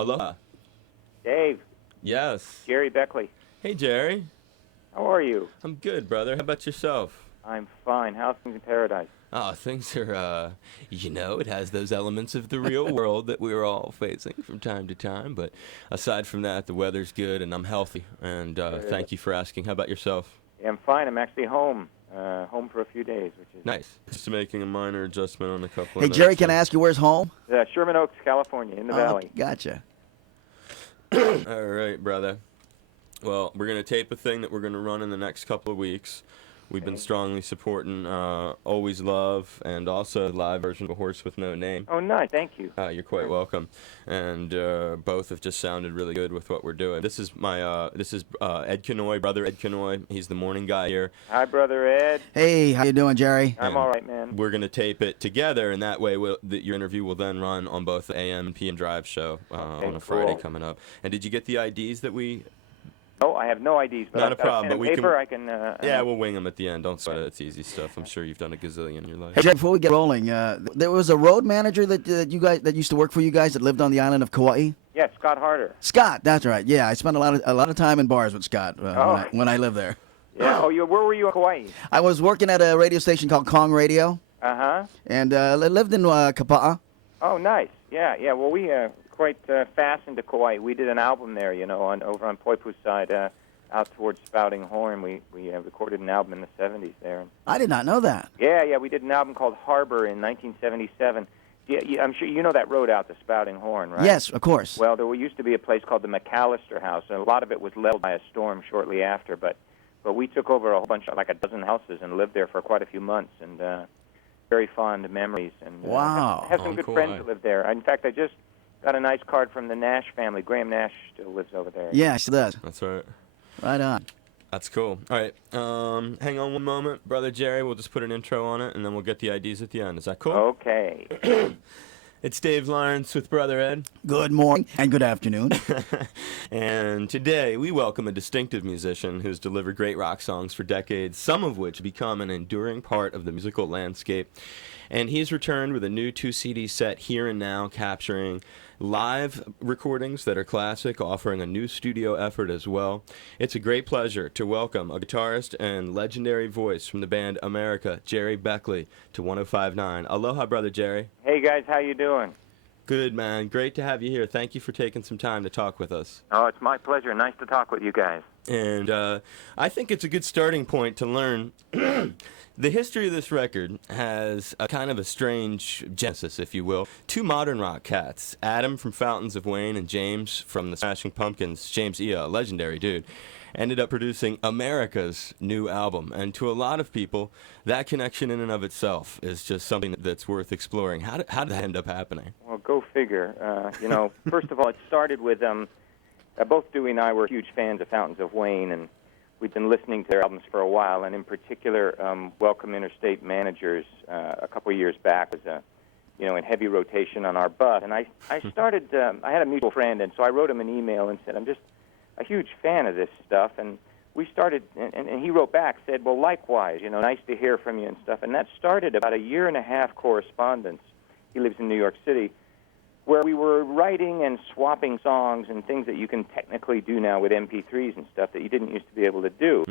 Aloha. Dave, Yes. Gerry Beckley. Hey, Jerry. How are you? I'm good, brother. How about yourself? I'm fine. How's things in paradise? Oh, things are, it has those elements of the real world that we're all facing from time to time. But aside from that, the weather's good and I'm healthy. And thank you for asking. How about yourself? Yeah, I'm fine. I'm actually home. Home for a few days, which is Nice. Just making a minor adjustment on a couple Hey, of Jerry, notes can I here. ask you where's home? Sherman Oaks, California, in the valley. Gotcha. All right, brother. Well, we're going to tape a thing that we're going to run in the next couple of weeks. We've been strongly supporting Always Love and also the live version of A Horse with No Name. Oh, nice. Thank you. You're quite welcome. And both have just sounded really good with what we're doing. This is Ed Kenoy, brother Ed Kenoy. He's the morning guy here. Hi, Brother Ed. Hey, how you doing, Jerry? I'm And all right, man. We're going to tape it together, and that way your interview will then run on both the AM and PM Drive show on a Friday cool. coming up. And did you get the IDs that we... Oh, I have no IDs, but Not I've a got problem, pen but and we paper. can- I can. Yeah, we'll wing them at the end. Don't sweat it. It's easy stuff. I'm sure you've done a gazillion in your life. Hey, Jerry, before we get rolling, there was a road manager that used to work for you guys that lived on the island of Kauai. Yeah, Scott Harder. Scott, that's right. Yeah, I spent a lot of time in bars with Scott when I lived there. Yeah. Oh, where were you in Hawaii? I was working at a radio station called Kong Radio, Uh-huh. and I lived in Kapa'a. Oh, nice. Yeah, yeah. Well, we quite fastened to Kauai. We did an album there, over on Poipu's side, out towards Spouting Horn. We recorded an album in the 70s there. I did not know that. Yeah, we did an album called Harbor in 1977. Yeah, I'm sure you know that road out to Spouting Horn, right? Yes, of course. Well, there used to be a place called the McAllister House, and a lot of it was leveled by a storm shortly after. But we took over a whole bunch, like a dozen houses, and lived there for quite a few months, and very fond memories. And Wow. have some good cool. friends that live there. In fact, I just got a nice card from the Nash family. Graham Nash still lives over there. Yeah, she does. That's right. Right on. That's cool. All right. Hang on one moment, Brother Jerry. We'll just put an intro on it, and then we'll get the IDs at the end. Is that cool? Okay. It's Dave Lawrence with Brother Ed. Good morning and good afternoon. And today we welcome a distinctive musician who's delivered great rock songs for decades, some of which become an enduring part of the musical landscape. And he's returned with a new 2-CD set, Here and Now, capturing live recordings that are classic, offering a new studio effort as well. It's a great pleasure to welcome a guitarist and legendary voice from the band America, Gerry Beckley, to 105.9. Aloha, Brother Jerry. Hey, guys, how you doing? Good, man. Great to have you here. Thank you for taking some time to talk with us. Oh, it's my pleasure. Nice to talk with you guys. And I think it's a good starting point to learn the history of this record has a kind of a strange genesis, if you will. Two modern rock cats, Adam from Fountains of Wayne and James from the Smashing Pumpkins, James Iha, a legendary dude, ended up producing America's new album. And to a lot of people, that connection in and of itself is just something that's worth exploring. How did that end up happening? Well, go figure. First of all, it started with both Dewey and I were huge fans of Fountains of Wayne, and we'd been listening to their albums for a while, and in particular, Welcome Interstate Managers a couple of years back was, in heavy rotation on our bus. And I started, I had a mutual friend, and so I wrote him an email and said, I'm just a huge fan of this stuff. And we started, and he wrote back, said, well, likewise, nice to hear from you and stuff. And that started about a year-and-a-half correspondence. He lives in New York City, where we were writing and swapping songs and things that you can technically do now with MP3s and stuff that you didn't used to be able to do.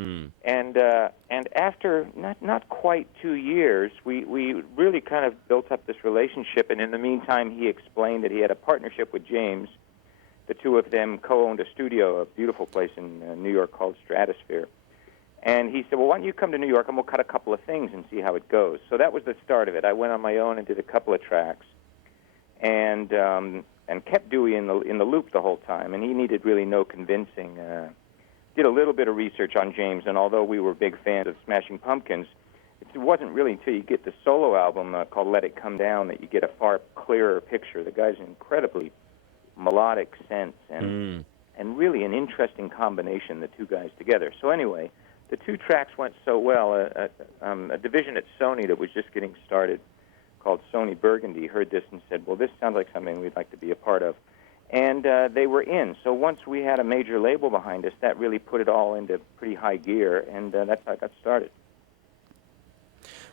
And after not quite 2 years, we really kind of built up this relationship. And in the meantime, he explained that he had a partnership with James. The two of them co-owned a studio, a beautiful place in New York called Stratosphere. And he said, well, why don't you come to New York and we'll cut a couple of things and see how it goes. So that was the start of it. I went on my own and did a couple of tracks. And kept Dewey in the loop the whole time, and he needed really no convincing. Did a little bit of research on James, and although we were big fans of Smashing Pumpkins, it wasn't really until you get the solo album called Let It Come Down that you get a far clearer picture. The guy's an incredibly melodic sense and really an interesting combination, the two guys together. So anyway, the two tracks went so well. A division at Sony that was just getting started called Sony Burgundy heard this and said, well, this sounds like something we'd like to be a part of. And they were in. So once we had a major label behind us, that really put it all into pretty high gear, and that's how I got started.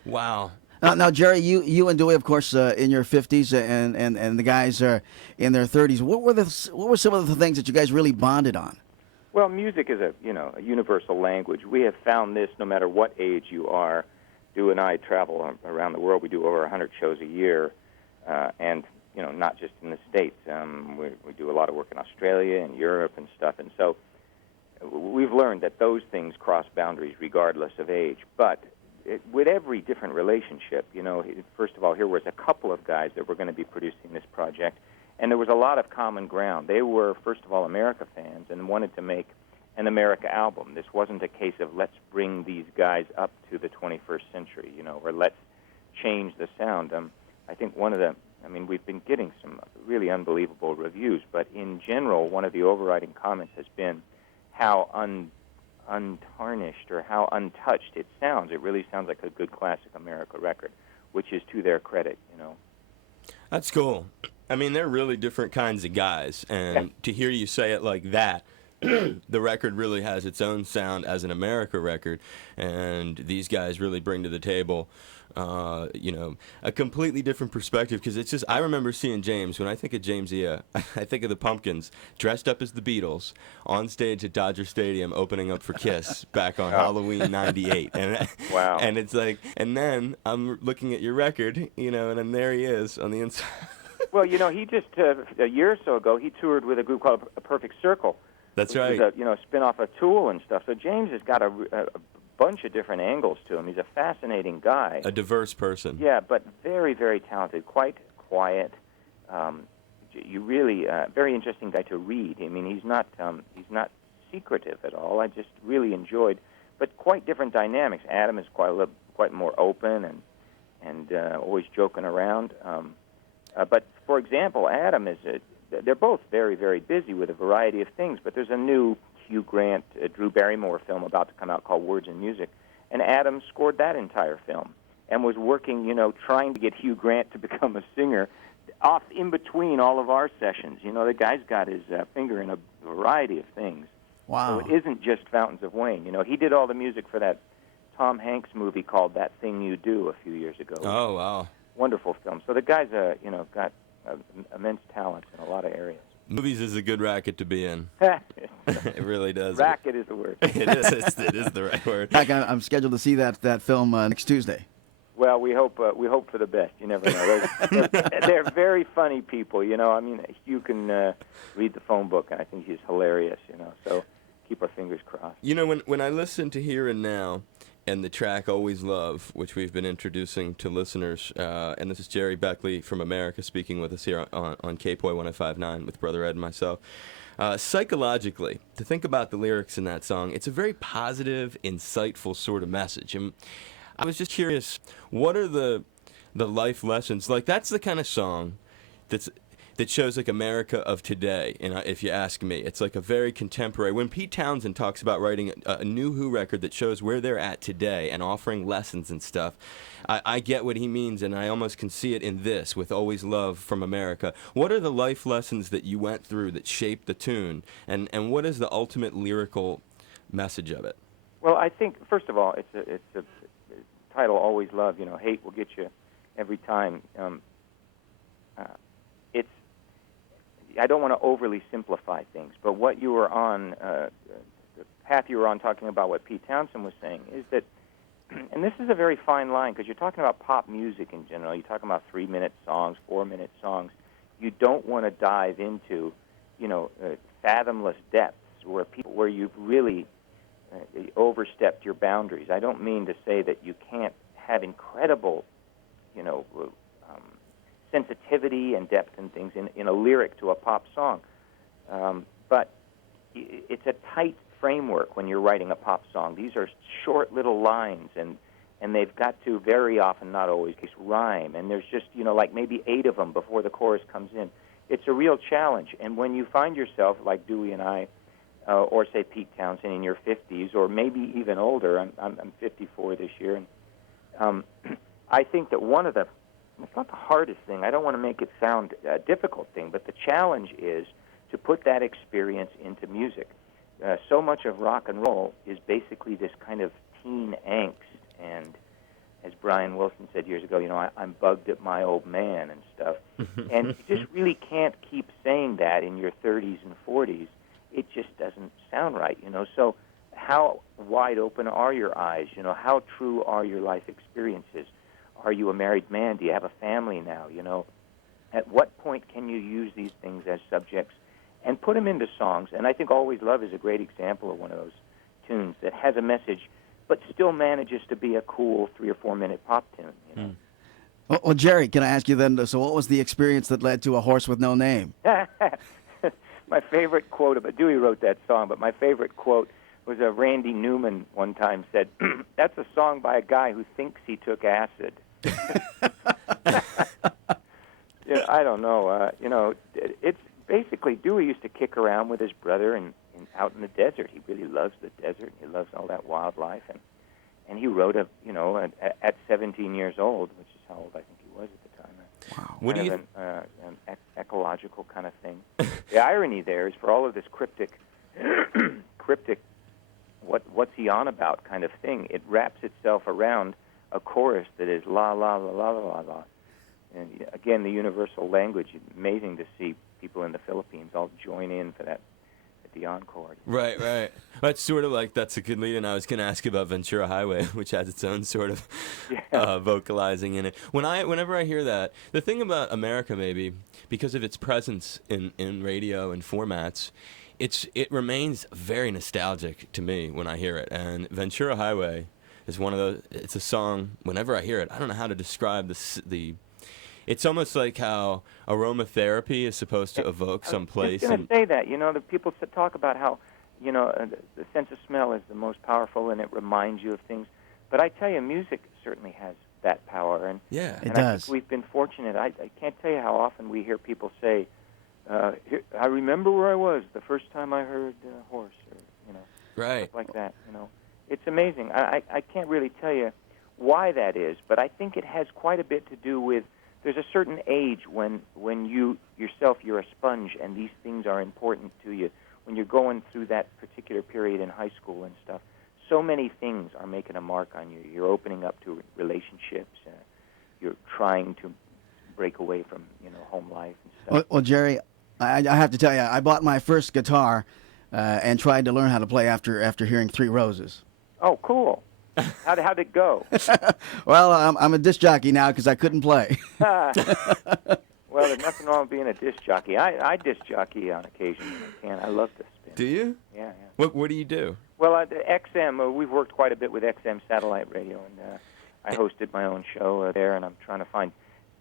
Wow. Now, Jerry, you and Dewey, of course, in your 50s, and the guys are in their 30s. What were some of the things that you guys really bonded on? Well, music is a universal language. We have found this no matter what age you are. Stu and I travel around the world. We do over 100 shows a year, and not just in the States. We do a lot of work in Australia and Europe and stuff. And so we've learned that those things cross boundaries regardless of age. But with every different relationship, first of all, here was a couple of guys that were going to be producing this project, and there was a lot of common ground. They were, first of all, America fans and wanted to make an America album. This wasn't a case of let's bring these guys up to the 21st century, or let's change the sound. I think we've been getting some really unbelievable reviews, but in general, one of the overriding comments has been how untarnished or how untouched it sounds. It really sounds like a good classic America record, which is to their credit, That's cool. I mean, they're really different kinds of guys, and to hear you say it like that, the record really has its own sound as an America record, and these guys really bring to the table, a completely different perspective, because it's just, I remember seeing James, when I think of James Ea, I think of the Pumpkins, dressed up as the Beatles, on stage at Dodger Stadium, opening up for Kiss, back on Halloween '98, and wow. And it's like, and then I'm looking at your record, and then there he is on the inside. Well, he just, a year or so ago, he toured with a group called A Perfect Circle. That's which right. is a spin-off of Tool and stuff. So James has got a bunch of different angles to him. He's a fascinating guy. A diverse person. Yeah, but very, very talented, quite quiet. You really, very interesting guy to read. I mean, he's not secretive at all. I just really enjoyed, but quite different dynamics. Adam is quite more open and always joking around. But for example, Adam they're both very, very busy with a variety of things, but there's a new Hugh Grant, Drew Barrymore film about to come out called Words and Music, and Adam scored that entire film and was working, trying to get Hugh Grant to become a singer off in between all of our sessions. The guy's got his finger in a variety of things. Wow. So it isn't just Fountains of Wayne. He did all the music for that Tom Hanks movie called That Thing You Do a few years ago. Oh, wow. Wonderful film. So the guy's, got immense talent in a lot of areas. Movies is a good racket to be in. It really does. Racket is the word. It is. It is the right word. Heck, I'm scheduled to see that film next Tuesday. Well, we hope for the best. You never know. They're very funny people. I mean, Hugh can read the phone book, and I think he's hilarious. So keep our fingers crossed. When I listen to Here and Now, and the track Always Love, which we've been introducing to listeners, and this is Gerry Beckley from America speaking with us here on KPOI 105.9 with Brother Ed and myself. Psychologically, to think about the lyrics in that song, it's a very positive, insightful sort of message. And I was just curious, what are the life lessons? Like, that's the kind of song that shows like America of today, if you ask me. It's like a very contemporary. When Pete Townsend talks about writing a new Who record that shows where they're at today and offering lessons and stuff, I get what he means, and I almost can see it in this with Always Love from America. What are the life lessons that you went through that shaped the tune, and what is the ultimate lyrical message of it? Well, I think, first of all, it's a title, Always Love. Hate will get you every time. I don't want to overly simplify things, but what you were on, the path you were on talking about what Pete Townsend was saying is that, and this is a very fine line because you're talking about pop music in general. You're talking about 3-minute songs, 4-minute songs. You don't want to dive into, fathomless depths where you've really overstepped your boundaries. I don't mean to say that you can't have incredible, sensitivity and depth and things in a lyric to a pop song. But it's a tight framework when you're writing a pop song. These are short little lines, and they've got to very often, not always, rhyme. And there's just, like maybe 8 of them before the chorus comes in. It's a real challenge. And when you find yourself, like Dewey and I, or say Pete Townsend in your 50s, or maybe even older, I'm 54 this year, and I think that it's not the hardest thing. I don't want to make it sound a difficult thing, but the challenge is to put that experience into music. So much of rock and roll is basically this kind of teen angst and as Brian Wilson said years ago, I'm bugged at my old man and stuff. And you just really can't keep saying that in your 30s and 40s. It just doesn't sound right, So how wide open are your eyes? How true are your life experiences? Are you a married man? Do you have a family now? At what point can you use these things as subjects and put them into songs? And I think Always Love is a great example of one of those tunes that has a message but still manages to be a cool 3 or 4 minute pop tune. Well, Gerry, can I ask you then, so what was the experience that led to A Horse with No Name? My favorite quote about Dewey wrote that song, but my favorite quote was Randy Newman one time said, "That's a song by a guy who thinks he took acid." I don't know. It's basically Dewey used to kick around with his brother and out in the desert. He really loves the desert. He loves all that wildlife, and he wrote at 17 years old, which is how old I think he was at the time. Wow. What do you? An ecological kind of thing. The irony there is for all of this cryptic, what's he on about kind of thing. It wraps itself around a chorus that is la la la la la la. And again, the universal language. It's amazing to see people in the Philippines all join in for that at the encore. Right. That's sort of like, that's a good lead, and I was going to ask you about Ventura Highway, which has its own sort of vocalizing in it. Whenever I hear that, the thing about America, maybe, because of its presence in radio and formats, it remains very nostalgic to me when I hear it. And Ventura Highway is one of those. It's a song. Whenever I hear it, I don't know how to describe the. It's almost like how aromatherapy is supposed to evoke some place. I was going to say that. The people talk about how, the sense of smell is the most powerful and it reminds you of things. But I tell you, music certainly has that power. And yeah, it I does. think we've been fortunate. I can't tell you how often we hear people say, I remember where I was the first time I heard Horse, or, right, stuff like that. It's amazing. I can't really tell you why that is, but I think it has quite a bit to do with there's a certain age when you yourself, you're a sponge and these things are important to you. When you're going through that particular period in high school and stuff, so many things are making a mark on you. You're opening up to relationships. You're trying to break away from home life and stuff. Well, Gerry, I have to tell you, I bought my first guitar and tried to learn how to play after hearing Three Roses. Oh, cool. How'd it go? Well, I'm a disc jockey now because I couldn't play. Well, there's nothing wrong with being a disc jockey. I disc jockey on occasion when I can. I love to spin. Do you? Yeah. What do you do? Well, the XM, we've worked quite a bit with XM satellite radio, and I hosted my own show there, and I'm trying to find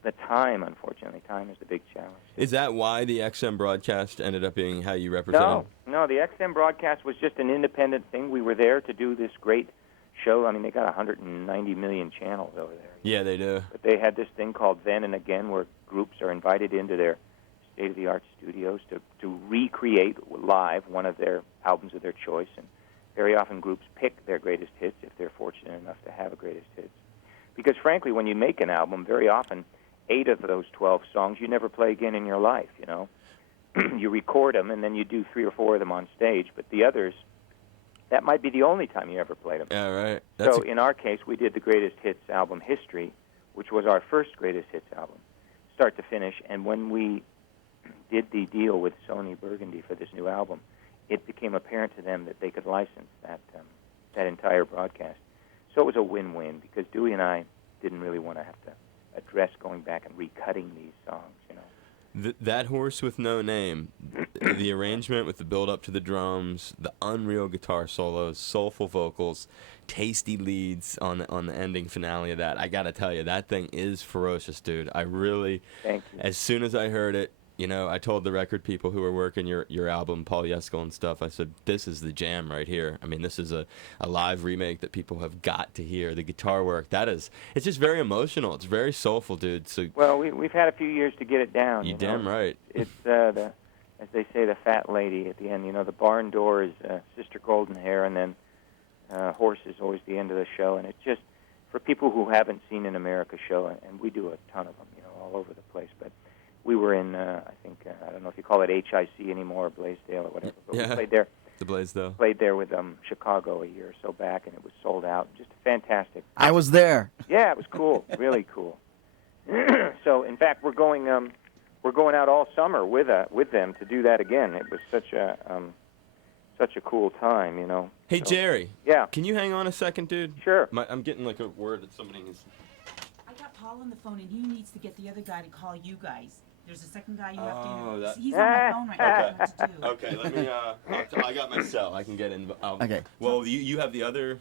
the time, unfortunately. Time is the big challenge. Is that why the XM broadcast ended up being how you represented? No, the XM broadcast was just an independent thing. We were there to do this great show. I mean, they got 190 million channels over there. Yeah, they do. But they had this thing called Then and Again, where groups are invited into their state-of-the-art studios to recreate live one of their albums of their choice. And very often groups pick their greatest hits if they're fortunate enough to have a greatest hits. Because frankly, when you make an album, very often 8 of those 12 songs you never play again in your life, You record them, and then you do 3 or 4 of them on stage, but the others, that might be the only time you ever played them. Yeah, right. So in our case, we did the Greatest Hits album History, which was our first Greatest Hits album, start to finish. And when we did the deal with Sony Burgundy for this new album, it became apparent to them that they could license that entire broadcast. So it was a win-win because Dewey and I didn't really want to have to address going back and recutting these songs, That Horse with No Name, the arrangement with the build-up to the drums, the unreal guitar solos, soulful vocals, tasty leads on the ending finale of that. I gotta tell you, that thing is ferocious, dude. I really, Thank you. As soon as I heard it, I told the record people who were working your album, Paul Yeskel and stuff, I said, this is the jam right here. I mean, this is a live remake that people have got to hear. The guitar work, it's just very emotional. It's very soulful, dude. So, well, we've had a few years to get it down. You damn right. It's as they say, the fat lady at the end. The barn door is Sister Golden Hair, and then Horse is always the end of the show. And it's just for people who haven't seen an America show, and we do a ton of them, all over the place. But we were in, I think, I don't know if you call it HIC anymore, or Blaisdell or whatever, but we played there The Blaisdell. Played there with Chicago a year or so back, and it was sold out. Just fantastic. I was there. Yeah, it was cool, really cool. So, in fact, we're going out all summer with them to do that again. It was such a cool time, you know. Hey, So, Gerry. Yeah. Can you hang on a second, dude? Sure. I'm getting like a word that somebody needs. I got Paul on the phone, and he needs to get the other guy to call you guys. There's a second guy you have to. Oh, that- He's on my phone right now. I don't know what to do. Okay, let me. I got my cell. I can get in. Okay. Well, you have the other.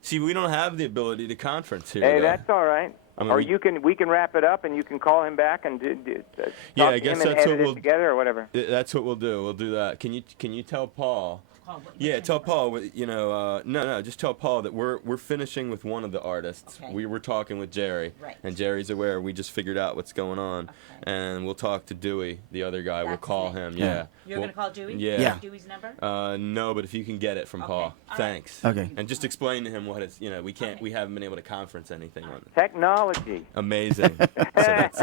See, we don't have the ability to conference here. Hey, though. that's all right. I mean, Or we can wrap it up, and you can call him back and talk Yeah, I to guess him and that's what edit we'll- it together or whatever. That's what we'll do. We'll do that. Can you tell Paul? Paul, Yeah, tell Paul. You know, no, just tell Paul that we're finishing with one of the artists. Okay. We were talking with Gerry, Right. and Jerry's aware. We just figured out what's going on, and we'll talk to Dewey, the other guy. We'll That's call it. him. Yeah. Yeah. You're going to call Dewey? Yeah. Yeah. Dewey's number? No, but if you can get it from Okay. Paul, All right. thanks. Okay. And just explain to him what it's. We can't. Okay. We haven't been able to conference anything on it. Technology. Amazing. So that's,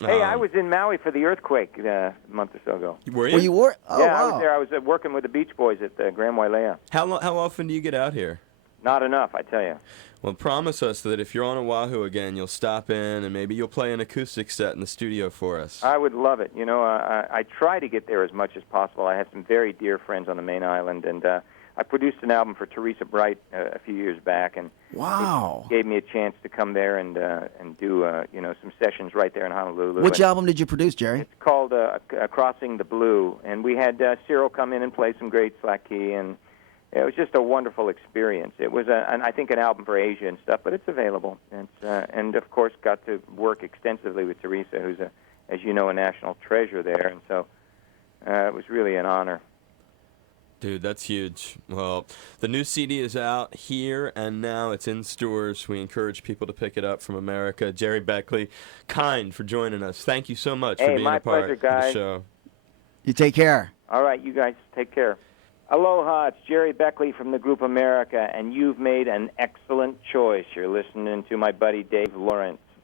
Hey, I was in Maui for the earthquake a month or so ago. Were you? Well, you were? Oh, Yeah, wow. I was there. I was working with the Beach Boys at Grand Wailea. How often do you get out here? Not enough, I tell you. Well, promise us that if you're on Oahu again, you'll stop in and maybe you'll play an acoustic set in the studio for us. I would love it. You know, I try to get there as much as possible. I have some very dear friends on the main island, and I produced an album for Teresa Bright a few years back, and Wow. it gave me a chance to come there and do some sessions right there in Honolulu. Which And album did you produce, Gerry? It's called Crossing the Blue, and we had Cyril come in and play some great slack key, and it was just a wonderful experience. It was, I think, an album for Asia and stuff, but it's available. And of course, got to work extensively with Teresa, who's, as you know, a national treasure there, and so it was really an honor. Dude, that's huge. Well, the new CD is out here and now it's in stores. We encourage people to pick it up from America. Gerry Beckley, kind for joining us. Thank you so much for Hey, being my a part pleasure, of the guys. show. You take care. All right, you guys take care. Aloha, it's Gerry Beckley from the group America, and you've made an excellent choice. You're listening to my buddy Dave Lawrence.